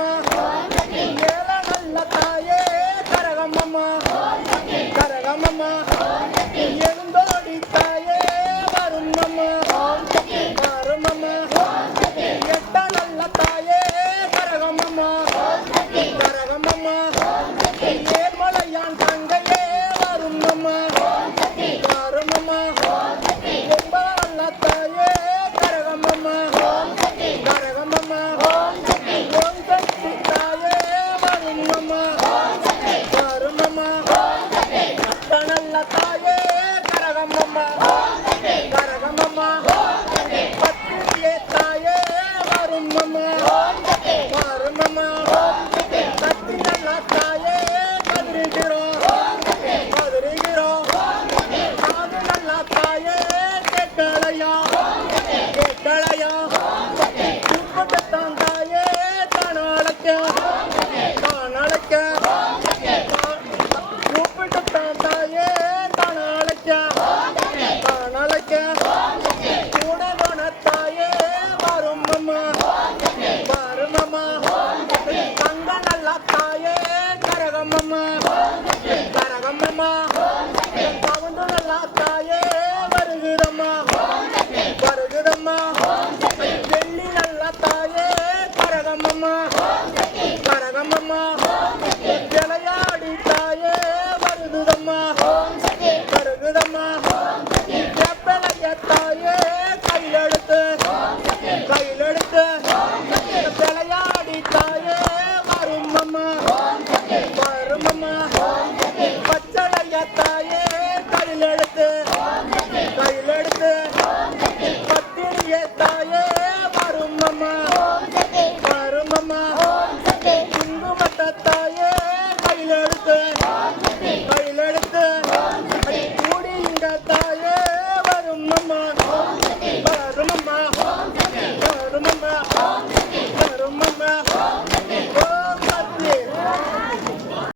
கரகமம்மா ஏல நல்ல தாயே கரகமம்மா கரகமம்மா எழுந்தோடி தாயே வருமம்மா வருமம்மா எட்ட நல்ல தாயே கரகமம்மா கரகமம்மா ஏமலையான் தங்கையே வருமம்மா வருமம்மா ரொம்ப நல்ல தாயே கரகமம்மா கரகமம்மா ஓம் சக்தி தாயே வருமம்மா வருமம்மா அட்ட நல்ல தாயே கரகமம்மா கரகமம்மா பத்திரியே தாயே வருமம்மா வருமம்மா சக்தி நல்ல தாயே கதிரிகிறோம் கதிரிகிறோம் காது நல்ல தாயே கேட்கலையா கேட்கலையா உட்பட்டத்தான் தாயே தானழைக்க தானழைக்க உட்பட்டத்தான் தாயே தானழைக்க தானழைக்க கூட குணத்தாயே வருமம்மா வருமம்மா தங்க நல்ல தாயே கரகமம்மா கரகமம்மா பவுண்டு நல்ல தாயே வருகுதம்மா வருகுதம்மா வெள்ளி நல்ல தாயே கரகமம்மா கரகமம்மா விளையாடி தாயே வருகுதம்மா வருகுதம்மா வெப்பலைய தாயே கையிலெடுத்து கையிலெடுத்து விளையாடி தாயே வருமம்மா வருமம்மா பச்சளைய தாயே கையிலெடுத்து கையிலெடுத்து பத்திரிய தாயே வருமம்மா வருமம்மா குங்குமத்த தாயே கையிலெடுத்து கையிலெடுத்து கூடி இங்க தாயே வருமம்மா வருமம்மா வருமம்மா வருமம்மா